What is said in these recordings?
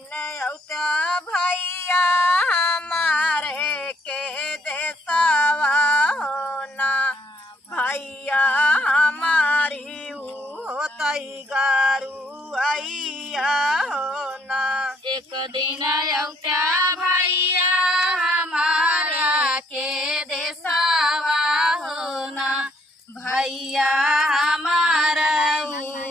दिन औता भैया हमारे के देसावा होना भैया हमारी होतई गारू आइया होना। एक दिन औता भैया हमारा के देसावा होना भैया हमारा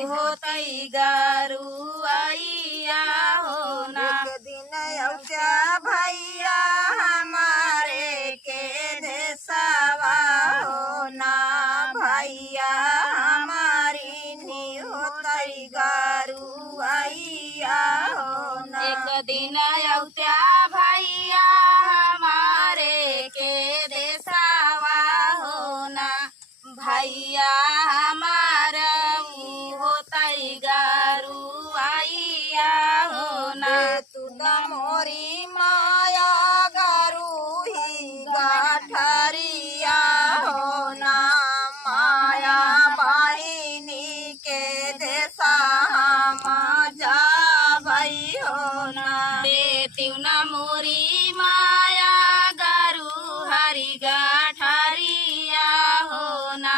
होतई गारू आइया होना। एक दिन औता भैया हमारे के देसावा होना भैया हमारी नी होतई गारू आइया होना। एक दिन औता भैया हमारे के देसावा होना भैया हमारा होतई गारू आइया होना। तू मोरी माया गारू ही गाठरिया होना माया बहिनी के देसा जा भई होना। देती न मोरी माया गारू हरि गाठरिया होना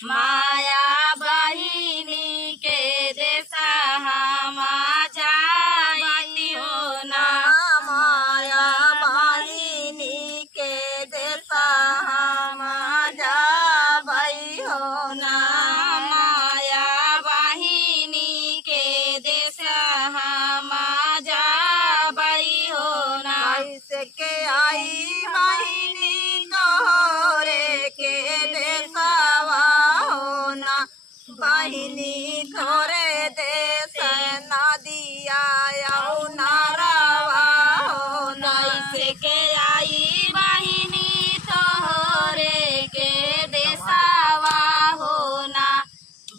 माया बहिनी के देसा जाई होना। माया बहिनी के देसा जा भई होना माया बहिनी के देसा जाई होना। कैसे के आई बहिनी तोरे के देसावा होना बहिनी तोरे देश नदिया नारावा होना। कैसे के आई बहिनी तोरे के देसावा होना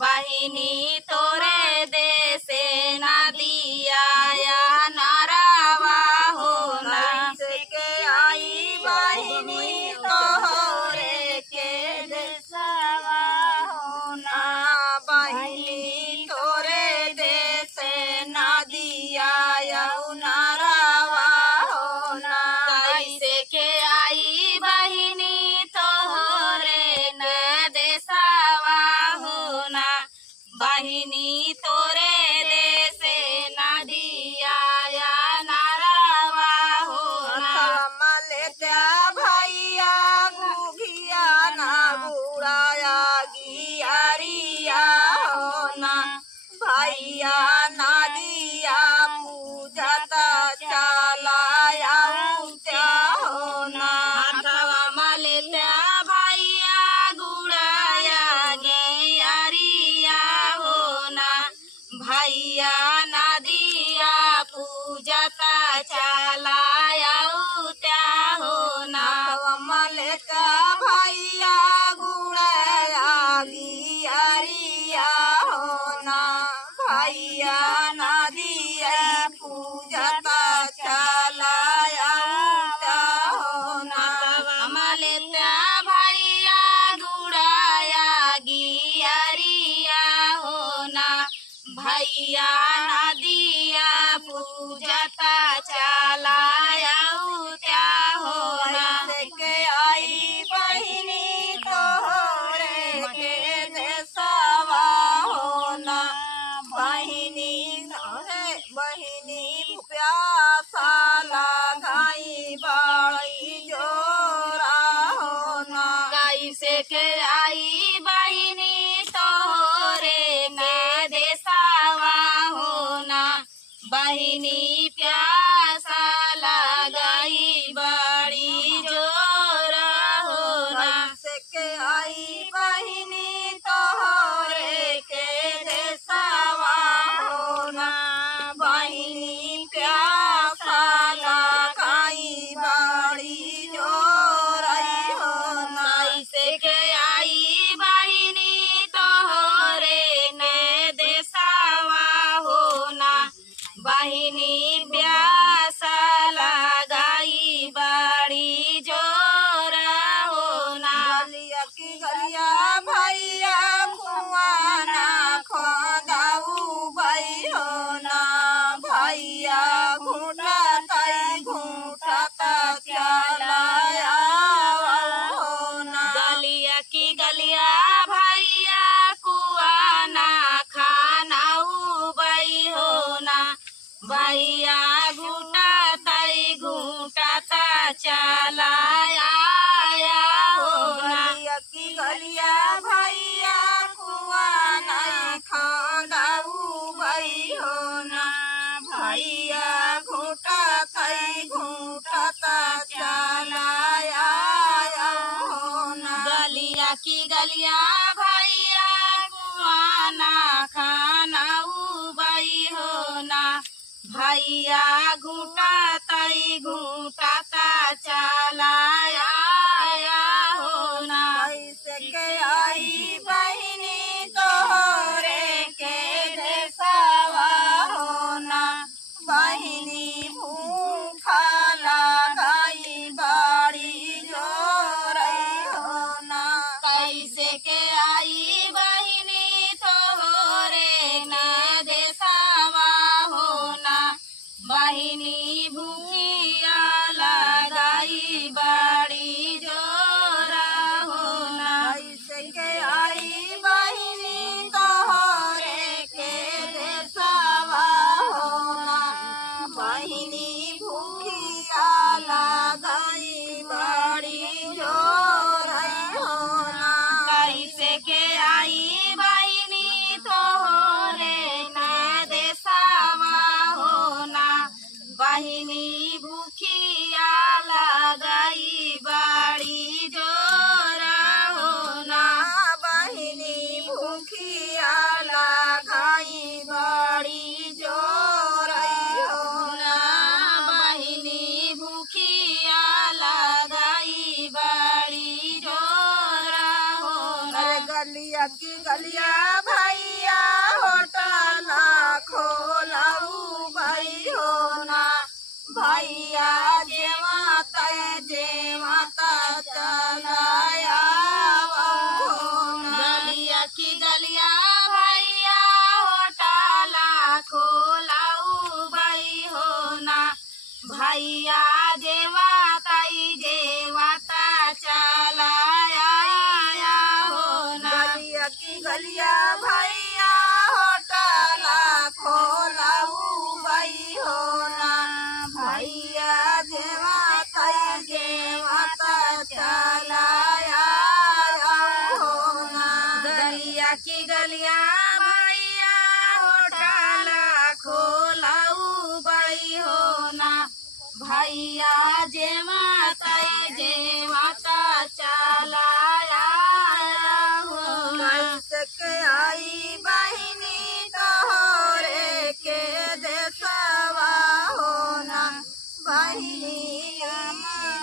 बहिनी तोरे देसे नदिया नारावा होना। कैसे के आई बहिनी तोरे के देसावा होना बहिनी तोरे देश नदिया नारावा होना। कैसे के आई बहिनी तोरे न देसावा होना बहिनी तोरे देसे नदिया नारावा होना। लेत्या भैया गुघिया ना बुढ़ाया गियारिया होना भैया नदिया पूजता चलाया त्या होना। अथवा मलेत्या भैया गुड़ाया गेरिया होना भैया नदिया पूजता चलाया त्या होना। मलेका भैया गुड़ाया गियारिया होना भैया नदिया पूजता चलाया त्या होना। मलेत्या भैया गुड़ाया गियरिया होना भैया नदिया पूजता चलाया त्या होना। कैसे के आई बहिनी तोरे के देसावा होना बहिनी बहिनी प्यासा लगाई बड़ी जोरा होना। कैसे के आई बहिनी तोरे के देसावा होना बहिनी प्यासा लगाई बड़ी जोर होना। कैसे के आई बहिनी तोरे के देसावा होना बहिनी प्यासा लगाई बड़ी जोरई होना। कैसे के आई बहिनी तोरे के देसावा होना बहिनी प्यासा लगाई बड़ी जोर होना। गलिया की गलिया भैया खुआना खोदाऊ भई होना भैया भैया घूटाताई घूटाता चला आया हो ना। गलिया की गलिया भैया कुआ नहीं खाऊ भाई हो ना। भैया घूटा थई घूटाता चला आया हो ना। गलिया की गलिया भैया कुआना खाना उबाई हो ना। भैया घूटाताई घूटाता चला आया हो ना। कैसे के आई बहिनी तोहरे के देशवा हो ना। बहिनी भूखा लगाई बाड़ी जोरई हो ना। कैसे के आई बहिनी तोहरे ना देशवा हो ना। बहिनी भूखिया लगाई बाड़ी जोरा हो ना। कैसे के आई बहिनी तोहरे के देशवा हो ना। बहिनी भूखिया लगाई बाड़ी जोरई हो ना। कैसे के आई बहिनी तोहरे ना देशवा हो ना। बहिनी भूखिया लगाई बाड़ी जोरा हो ना। बहिनी भूखिया लगाई बाड़ी जोरई हो ना। बहिनी भूखिया लगाई बाड़ी जोरा हो ना। अरे गलिया की गलिया भैया होटल खोलाऊ भाई हो ना। भैया जे माता चलाया हो ना। गलिया की गलिया भैया होटला खोलाऊ बाई हो ना। भैया जेवाता चलाया हो ना। गलिया की गलिया भैया होटल खोलाऊ भाई हो ना। भैया जेवाता चलाया हो ना। गलिया की गलिया भैया होटला खोलाऊ बाई हो ना। भैया जेवाता चलाया हो ना। कैसे के आई बहिनी तोहरे के देशवा हो ना। बहिनी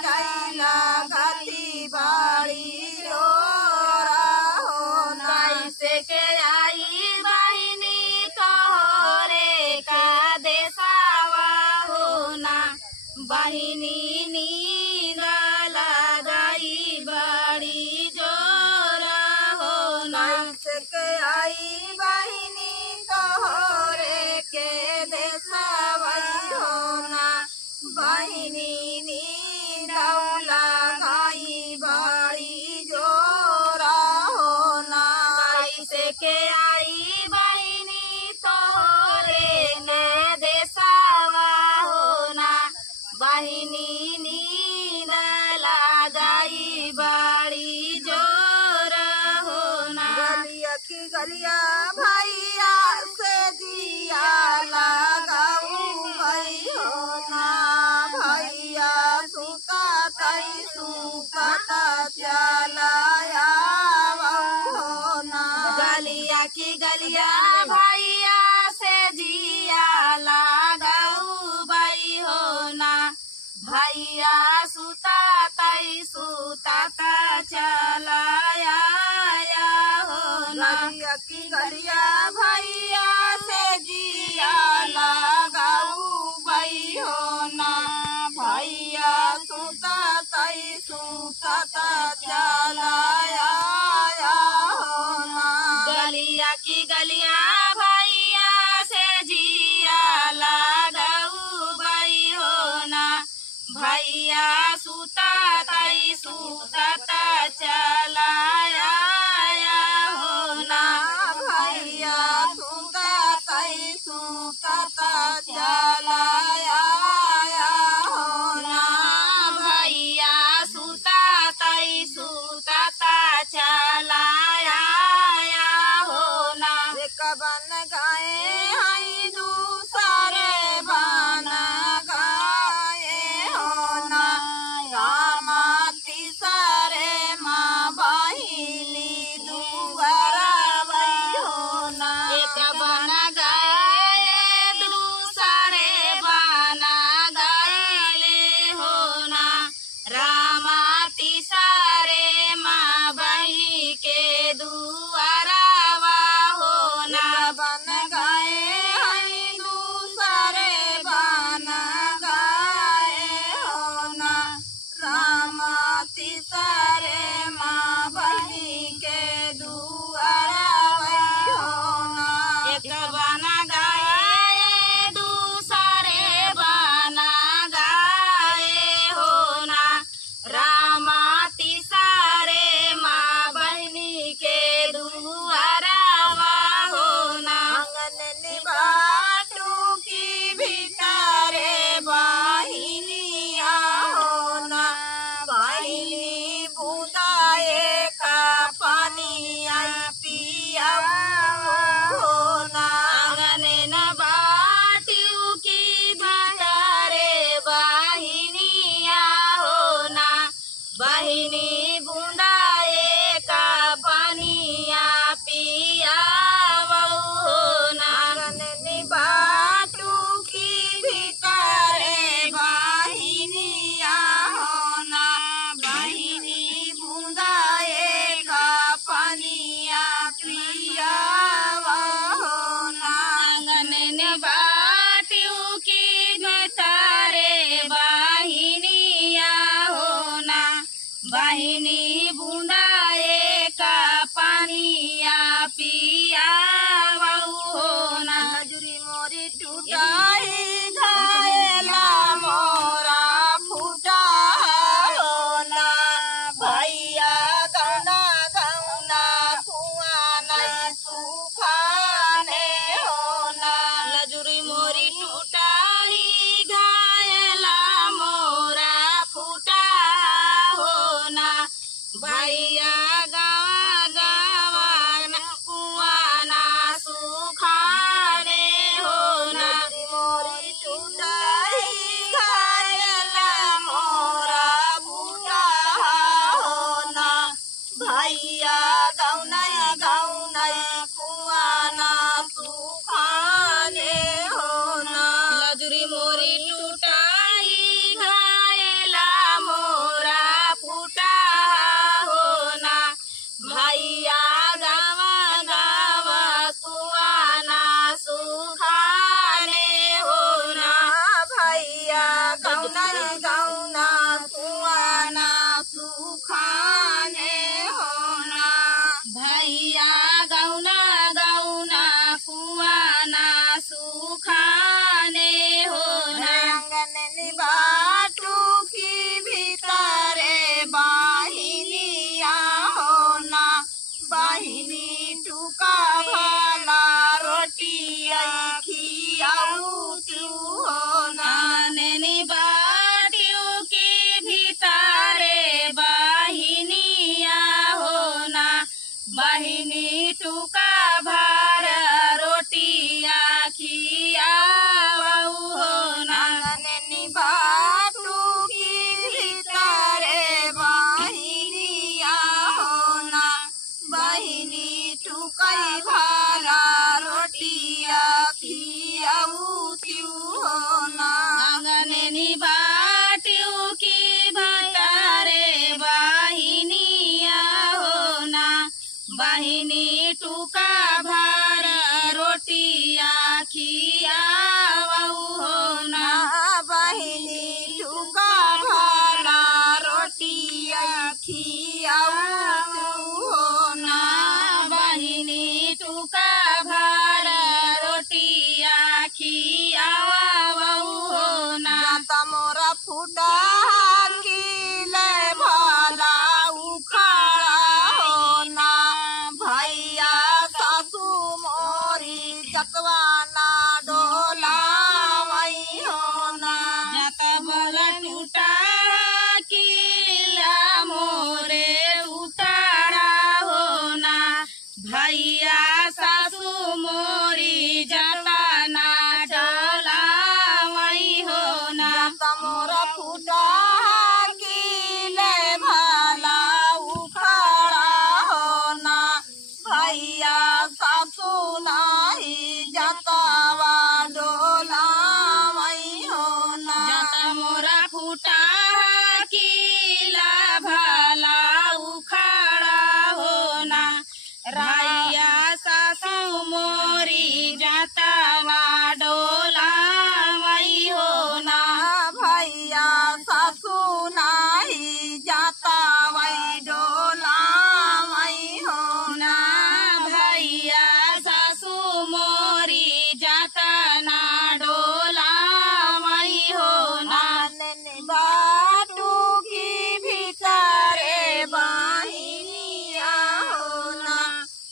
गैला घाती बाड़ी जोरा हो ना। कैसे के आई बहिनी तोहरे का देशवा हो ना। बहिनी नींद लगाई बाड़ी जोरा हो ना। कैसे के आई बहिनी तोहरे के देशवा हो ना। बहिनी नींद लगाई बाड़ी जोरा हो ना। कैसे के आई बहिनी तोहरे ने देशवा हो ना। बहिनी नींद लगाई बाड़ी जोरा हो ना। गलिया की गलिया भैया से दिया लगाऊ भाई हो ना। भैया सुता तई सुता चलाया हो ना। गलिया की गलिया भैया से जिया लगाऊ बाई हो ना। भैया सुताता चलाया हो ना। गलिया की गलिया भैया से जिया लगाऊ भाई हो ना। भैया सुता तई सुता चलाया हो ना। गलिया की गलिया भैया से जिया लगाऊ बाई हो ना। भैया सुताता चलाया हो ना। भैया सुता तई सुता चलाया फूटा किले भला उखाड़ा हो ना भैया सासू मोरी जतवाना डोला वही हो ना जत बला टूटा किला मोरे उतारा हो ना भैया सासू मोरी जताना डोला वही हो ना मोर फूटा किले भला उखाड़ा हो ना भैया सासू नाही जतवा डोला वही हो ना जत मोरा फूटा किला भला उखाड़ा हो ना भैया सासू मोरी जताना डोला वही हो ना भैया सासू नाही जाता वही डोला वही हो ना भैया सासू मोरी जताना डोला वही हो ना बाटू की भीतरे बहिनिया हो ना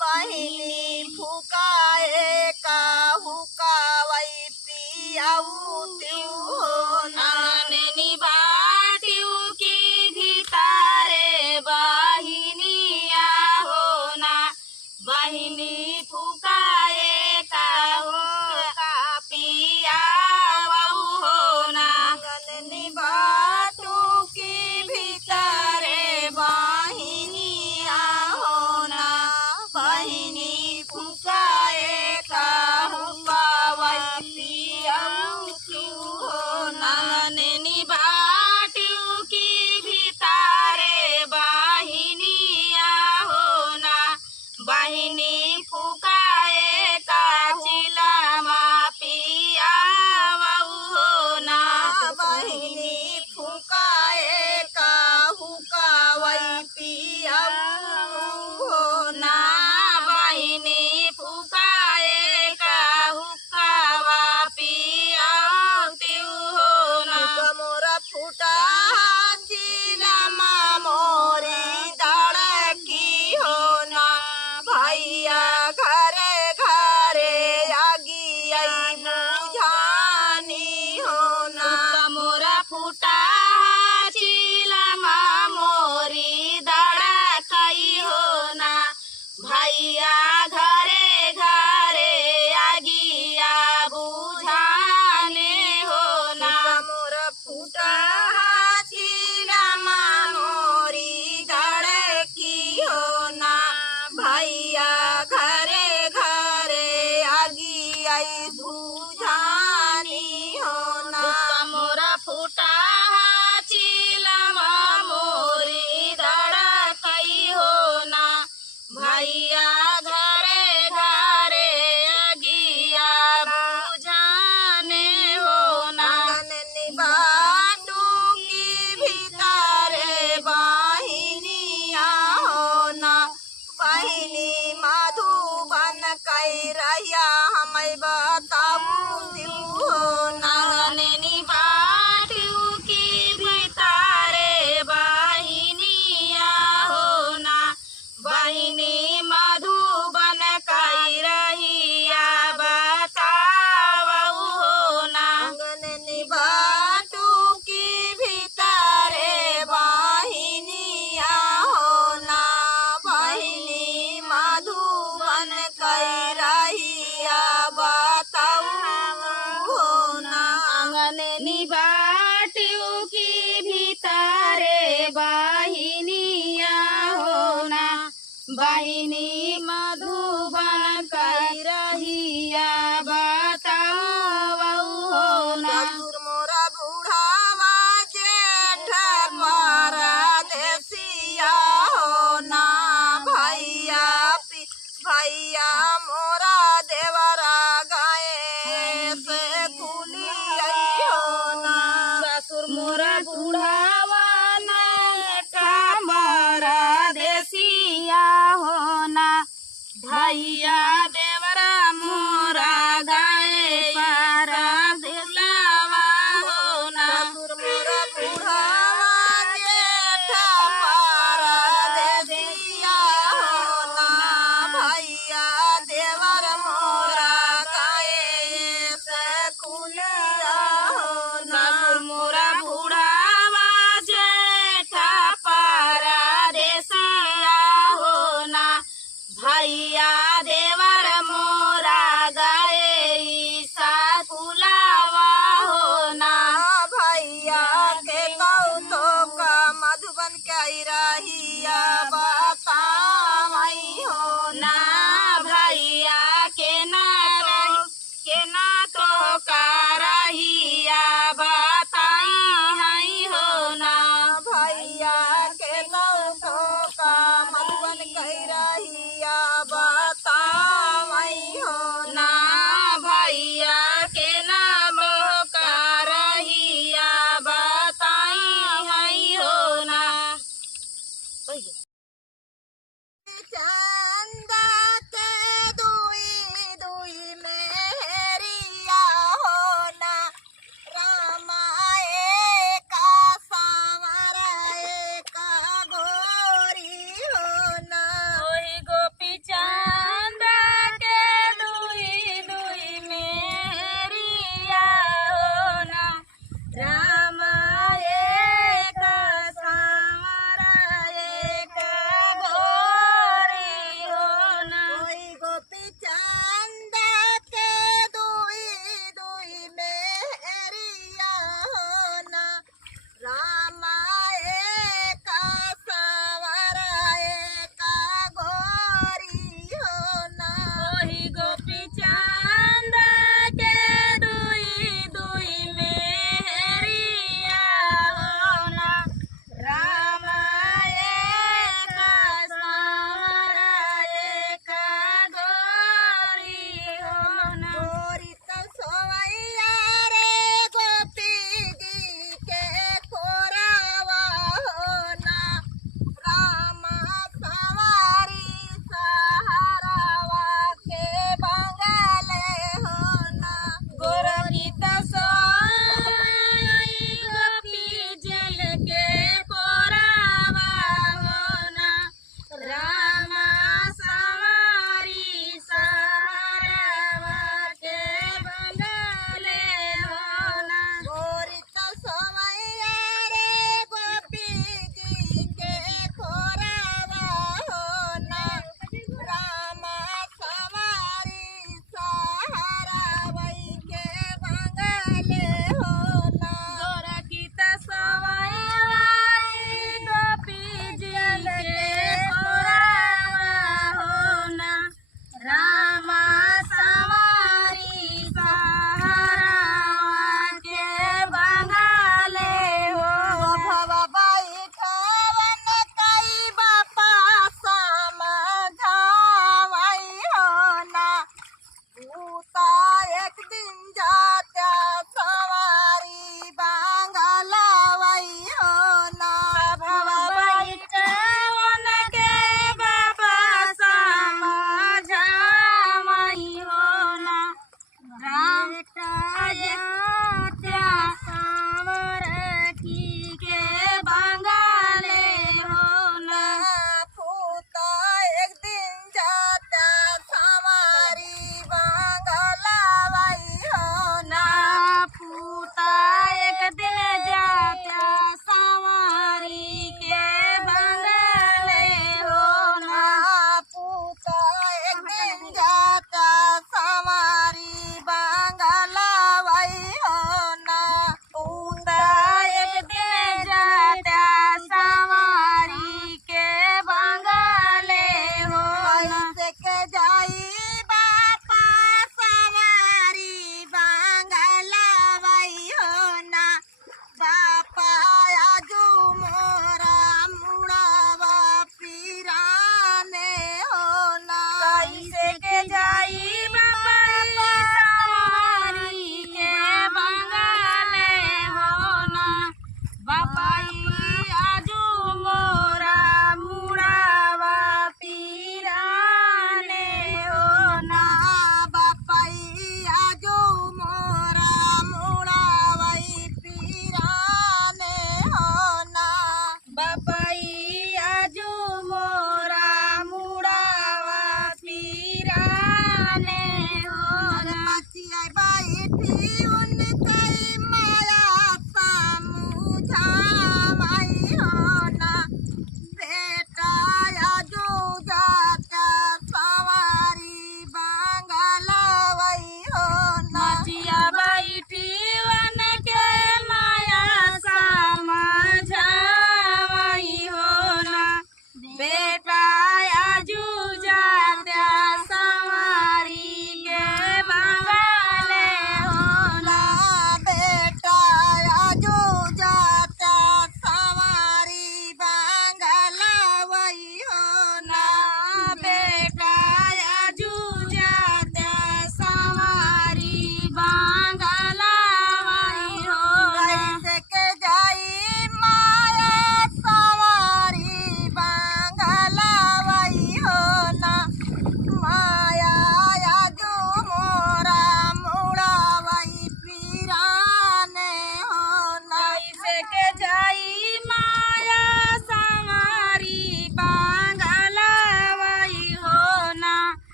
बहिनी फुकाए का हुकावई पियाऊ त्यू हो ना आंगन बाटियों की भीतारे बहिनिया हो ना बहिनी फुकाए का पिया हो ना बाटू की भीतरे बहिनिया हो ना बहिनी फुकाए का हुकावई पियाऊ त्यू हो ना आंगन बाटियों की भीतारे बहिनिया हो ना बहिनी फुकाए का चिलामा पिया हो ना बहिनी फुकाए का हुकावई पियाऊ हो ना बहिनी फुकाए का हुक्कावा पिया हो ना मोरा फूटा जिलामा मोरी धड़की हो ना भैया घरे घरे आगी आई बुझानी हो ना मोरा फूटा चिलामा मोरी दाड़ा कई हो ना भैया घरे घरे आगिया बुझाने हो ना मोरा फूटा जिलामा मोरी धड़की हो ना भैया घरे घरे आगी आई बुझानी हो ना मोरा फूटा चिलामा मोरी दाड़ा कई हो ना भैया घरे घरे अगिया बुझाने हो ना बाटू की भीतरे बहिनिया हो ना बहिनी मधुबन कई रहिया हमें बताऊ हो ना आंगन बाटियों की भीतारे बहिनिया हो ना बहिनी मधुबन कई रहिया बतावऊ हो ना बाटू की भीतरे बहिनिया हो ना बहिनी मधुबन कई रहिया बताऊ हो ना आंगन बाटियों की भीतारे बहिनिया हो ना बहिनी मधुबन कई रहिया बतावऊ हो ना ससुर मोरा बूढ़ावा जेठ परदेसिया हो ना भैया मोरा देवरा गाए से खुली आई हो ना कई रहिया बतावई हो ना भैया के ना रही के ना तो करहिया बताई हई हो ना भैया के नौ का मधुबन कई रहिया बतावई हो ना भैया के नाम करहिया बताई हई हो ना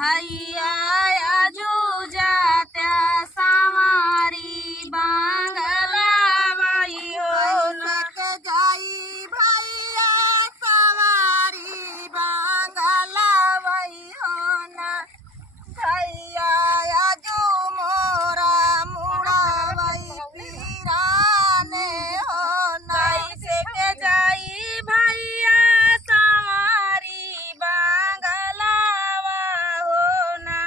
भैया आजू जात्या सामारी बांगला बाई हो ना के जाई भैया सवारी बांगला वही होना भैया आजू मोरा मुड़ा वही पीराने होना कैसे के जाई भैया सामारी बांगलावा हो ना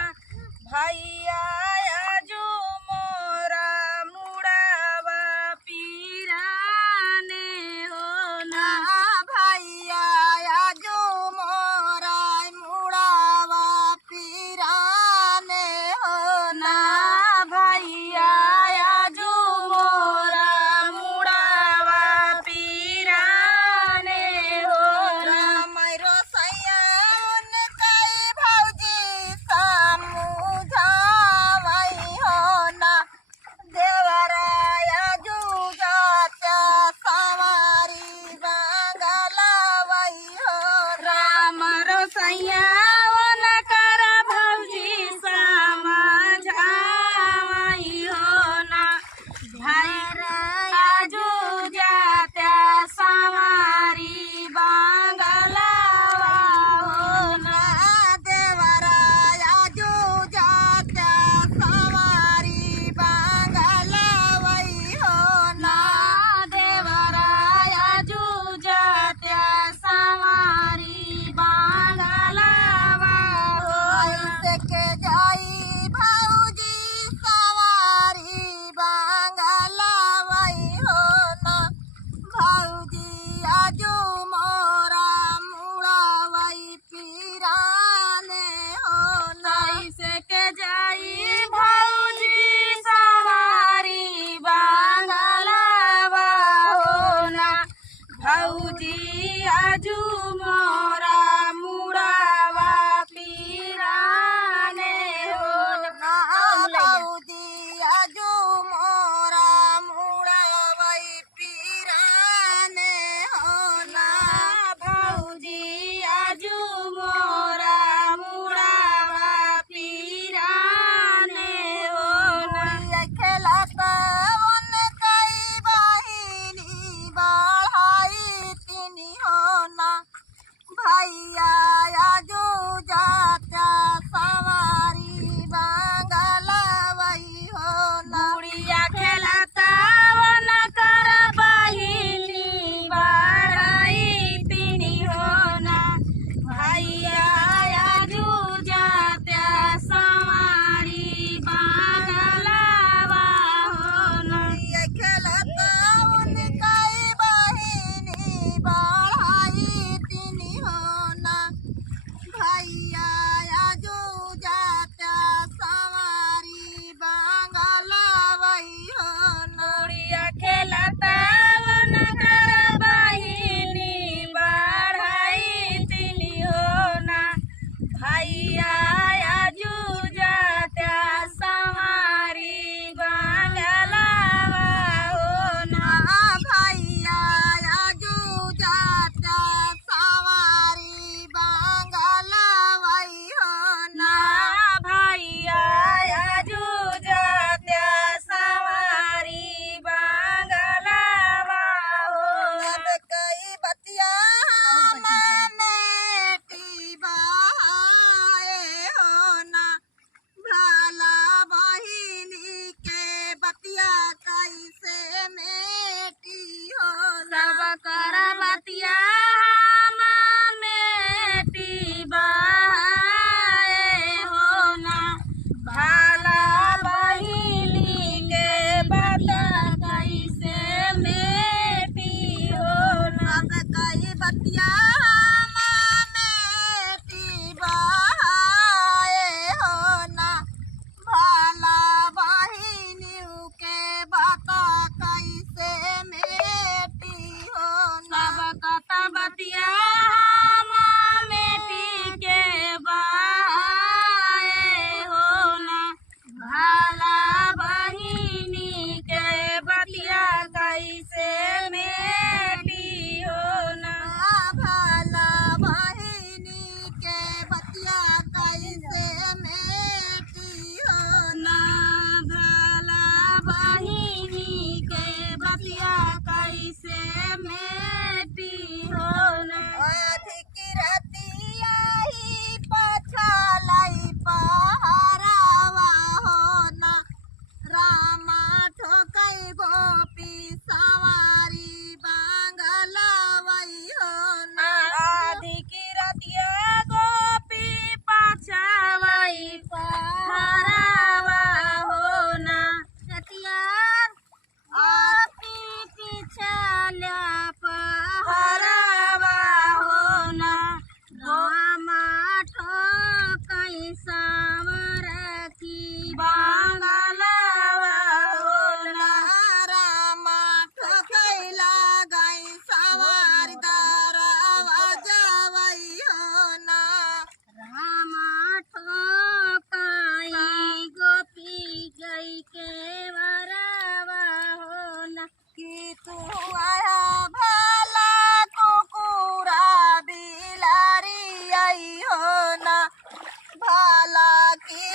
की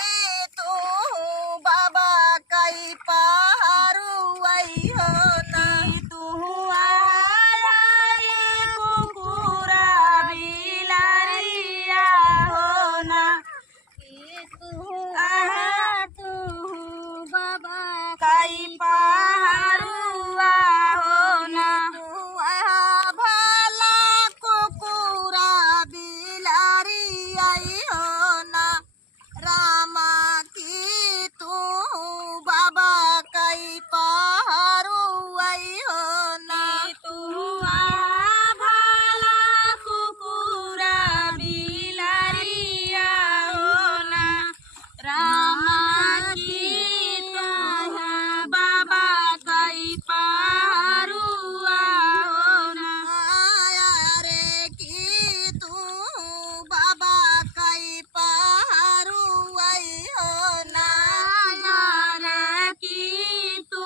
तू बाबा कई पहारू आई हो ना तू आई कुकुरा बिलारिया हो ना तू बाबा कई पहारुआ हो ना भला कुकुरा बिलारी आई हो ना रामा की तू बाबा कई पहारू आई हो ना तू भाला कुकुरा बिलारिया हो ना रामा की तू बाबा कई पहारुआ हो ना आया रे की तू बाबा कई पहारू आई हो ना यार की तू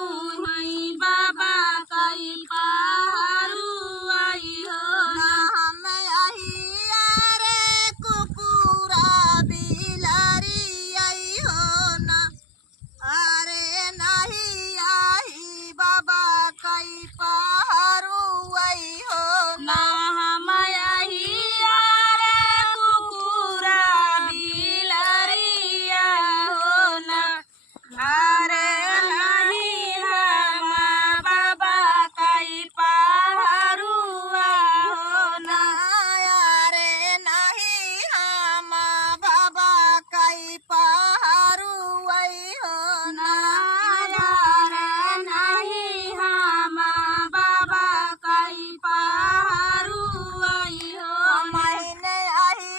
बाबा कई पहारुआ हो ना हम आई रे कुकुरा बिलारी आई हो ना अरे नहीं आई बाबा कई पहारू आई हो ना हम आई रे कुकुरा बिलारिया हो ना अरे नहीं हम बाबा कई पहारुआ हो ना आया रे नहीं हम बाबा कई पहारू आई हो ना यार नहीं हम बाबा कई पहारुआ हो ना मैंने आई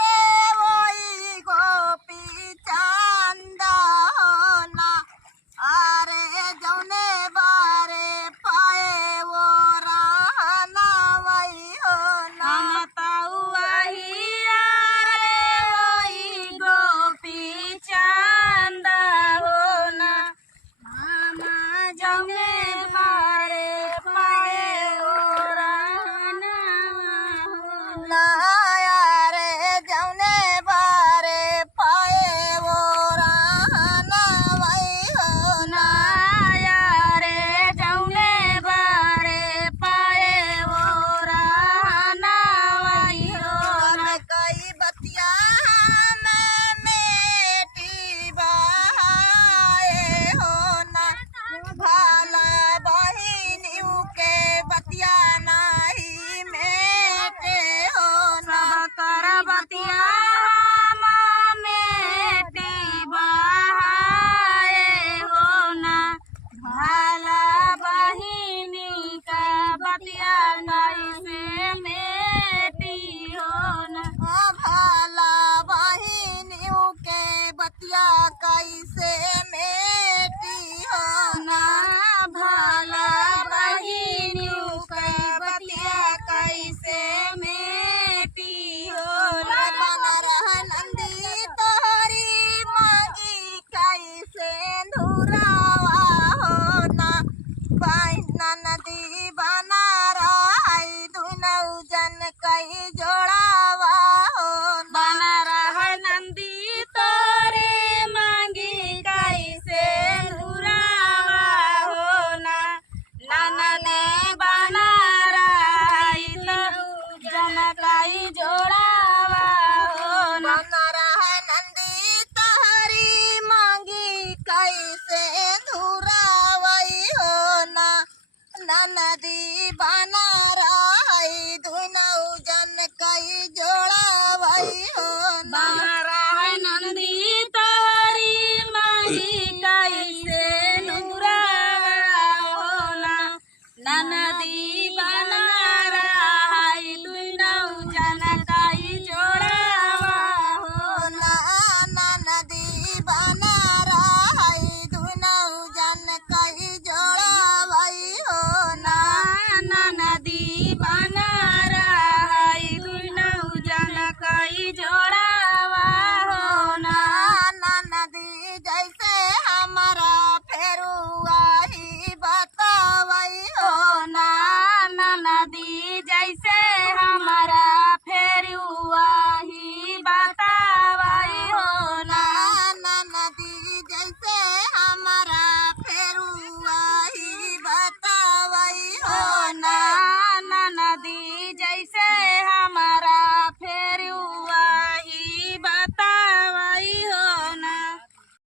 रे वही गोपी चांदा हो ना अरे जौने बारे पाए वो रहना वही हो ना हम ताऊआही रे वही गोपी चांदा हो ना मामा जमे बारे पाए ओ रहना हो ना लाया रे जौने बारे पाए वो रहना वही हो ना रे जौने बारे पाए वो रहना वही हो ना कई बतिया में मेटी बहाए हो ना भाला बहिनियों के बतिया नहीं मेटे हो ना कर बतिया मेटी बहाए हो ना भाला बहिनी का बतिया कैसे मेटी हो ना भाला बहिनियों के बतिया कैसे मेटी हो ना भाला बहिनियों का बतिया कैसे मेटी हो ना बन रह नंदी तोहरी मांगी कैसे धुरावा हो ना नदी बना रही दुनौ जन कई जोड़ावा हो ना बना रह नंदी तोरे मांगी कैसे धुरावा हो ना ननदे बना रही तो जनकाई जोड़ावा हो ना बन रह नंदी तोहरी मांगी कैसे धुरावई हो ना नदी बना रही दुनौ जन कई जोड़ावई हो ना बना रह नंदी तोरी मांगी